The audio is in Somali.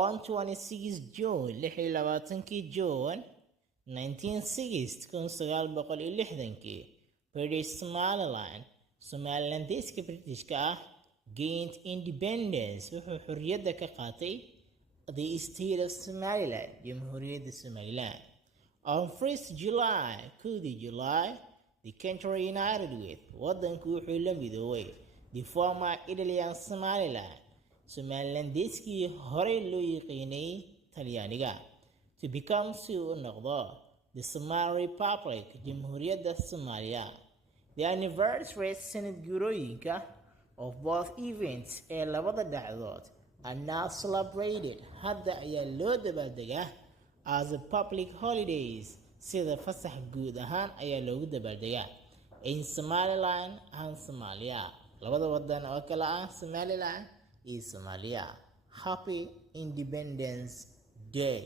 On 26 June 26 June 1960 British Somaliland Somalilandeska Britishka ah gained independence wuxuu xorriyadda ka qaatay the state of Somaliland Jamhuuriyadda Somaliland. On 1st July 2 July the country united with waddanku wuxuu la midoobay the former Italian Somaliland Somalilandeskii horey loo yiqiinay Talyaaniga to become si uu noqdo the Somali Republic Jamhuuriyadda Soomaaliya. The anniversary sanad guurooyinka of both events ee labada dhacdood are now celebrated hadda ayaa loo dabaaldegaa as a public holidays sida fasax guud ahaan ayaa loogu dabaaldegaa in Somaliland and Somalia labada wadan oo kala ah Somaliland iyo Somalia. Happy Independence Day.